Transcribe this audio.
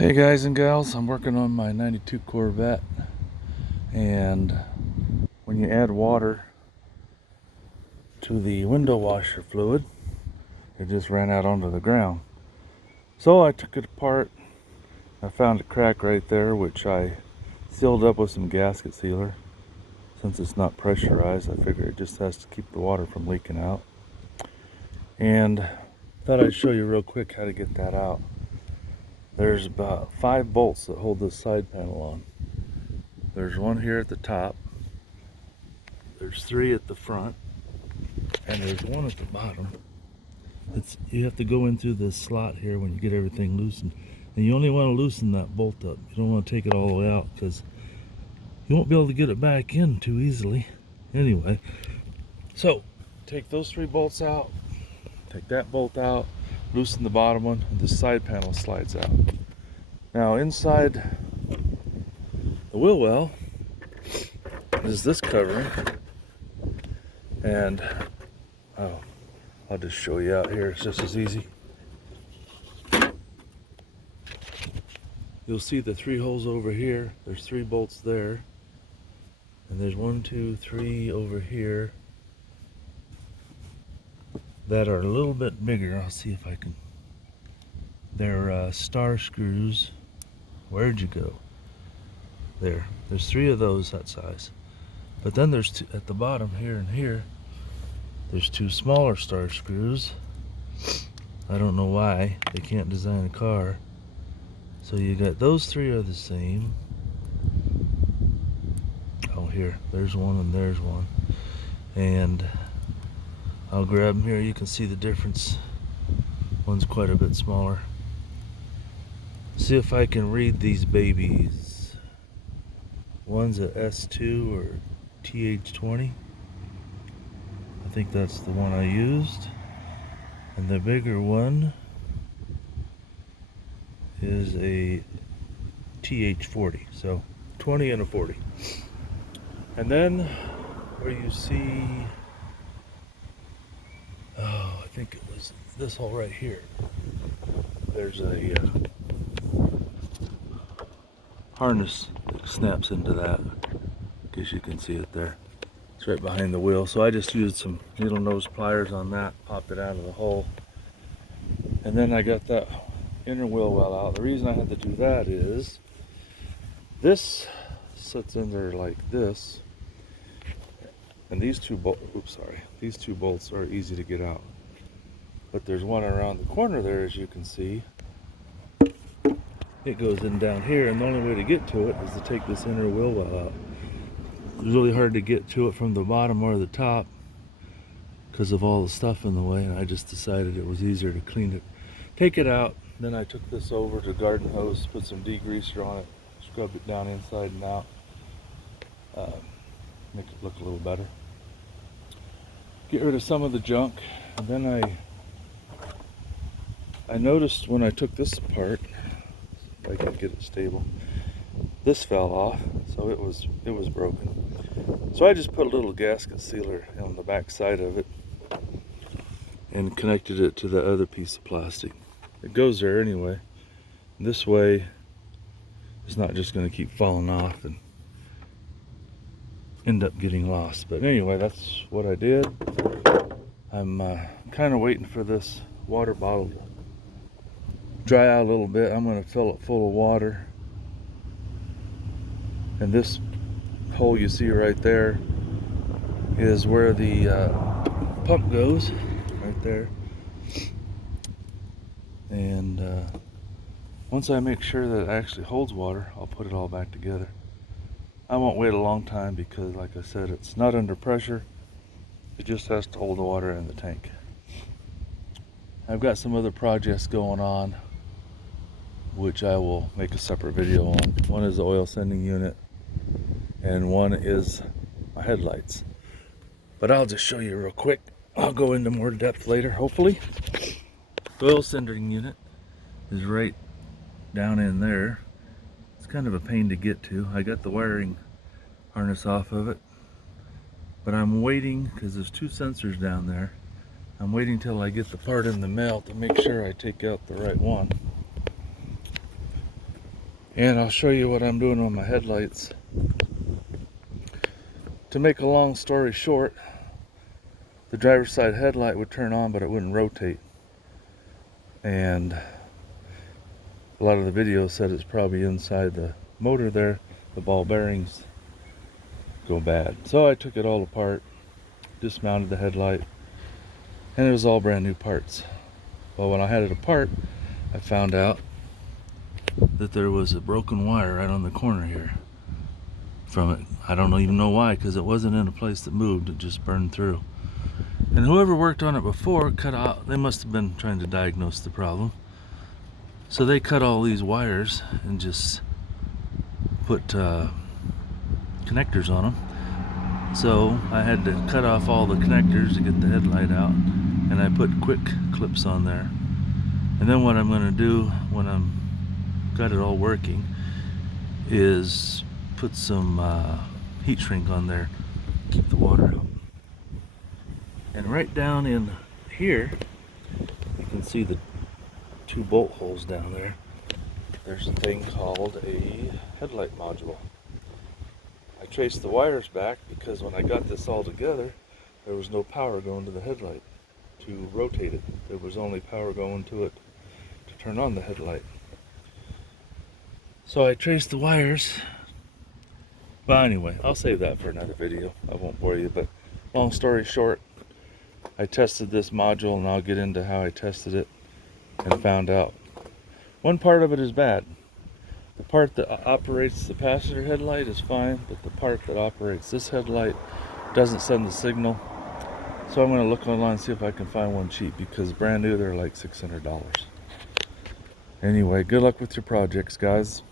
Hey guys and gals, I'm working on my 92 Corvette, and when you add water to the window washer fluid, it just ran out onto the ground. So I took it apart. I found a crack right there, which I sealed up with some gasket sealer. Since it's not pressurized, I figure it just has to keep the water from leaking out. And thought I'd show you real quick how to get that out. There's about 5 bolts that hold this side panel on. There's one here at the top, there's 3 at the front, and there's one at the bottom. You have to go in through this slot here when you get everything loosened. And you only want to loosen that bolt up. You don't want to take it all the way out because you won't be able to get it back in too easily. Anyway, so take those 3 bolts out, take that bolt out, loosen the bottom one, and the side panel slides out. Now inside the wheel well is this covering, and I'll just show you out here. It's just as easy. You'll see the 3 holes over here. There's 3 bolts there, and there's 1, 2, 3 over here that are a little bit bigger. I'll see if I can. They're star screws. Where'd you go? There's 3 of those that size. But then there's 2 at the bottom here and here. There's 2 smaller star screws. I don't know why they can't design a car. So you got those 3 are the same. Oh, here, there's one and there's one. And I'll grab them here. You can see the difference. One's quite a bit smaller. See if I can read these babies. One's a S2 or TH20. I think that's the one I used. And the bigger one is a TH40. So 20 and a 40. And then where you see, I think it was this hole right here. There's a harness that snaps into that. Guess you can see it there. It's right behind the wheel. So I just used some needle nose pliers on that, popped it out of the hole. And then I got that inner wheel well out. The reason I had to do that is this sits in there like this. And these two bolts are easy to get out. But there's one around the corner there, as you can see. It goes in down here, and the only way to get to it is to take this inner wheel well out. It was really hard to get to it from the bottom or the top because of all the stuff in the way, and I just decided it was easier to clean it. Take it out, then I took this over to garden hose, put some degreaser on it, scrubbed it down inside and out, make it look a little better. Get rid of some of the junk, and then I noticed when I took this apart, if I can get it stable, this fell off, so it was broken. So I just put a little gasket sealer on the back side of it and connected it to the other piece of plastic. It goes there anyway. This way it's not just going to keep falling off and end up getting lost. But anyway, that's what I did. I'm kind of waiting for this water bottle to dry out a little bit. I'm going to fill it full of water. And this hole you see right there is where the pump goes, right there. And once I make sure that it actually holds water, I'll put it all back together. I won't wait a long time because, like I said, it's not under pressure. It just has to hold the water in the tank. I've got some other projects going on, which I will make a separate video on. One is the oil sending unit, and one is my headlights. But I'll just show you real quick. I'll go into more depth later, hopefully. The oil sending unit is right down in there. It's kind of a pain to get to. I got the wiring harness off of it, but I'm waiting because there's 2 sensors down there. I'm waiting till I get the part in the mail to make sure I take out the right one. And I'll show you what I'm doing on my headlights. To make a long story short, the driver's side headlight would turn on, but it wouldn't rotate. And a lot of the videos said it's probably inside the motor there. The ball bearings go bad. So I took it all apart, dismounted the headlight, and it was all brand new parts. Well, when I had it apart, I found out that there was a broken wire right on the corner here from it. I don't even know why, because it wasn't in a place that moved. It just burned through. And whoever worked on it before cut out, they must have been trying to diagnose the problem. So they cut all these wires and just put connectors on them. So I had to cut off all the connectors to get the headlight out, and I put quick clips on there. And then what I'm going to do when I'm got it all working is put some heat shrink on there, keep the water out. And right down in here, you can see the 2 bolt holes down there. There's a thing called a headlight module. I traced the wires back because when I got this all together, there was no power going to the headlight to rotate it. There was only power going to it to turn on the headlight. So I traced the wires. But anyway, I'll save that for another video. I won't bore you, but long story short, I tested this module, and I'll get into how I tested it and found out. One part of it is bad. The part that operates the passenger headlight is fine, but the part that operates this headlight doesn't send the signal. So I'm going to look online and see if I can find one cheap, because brand new they're like $600. Anyway, good luck with your projects, guys.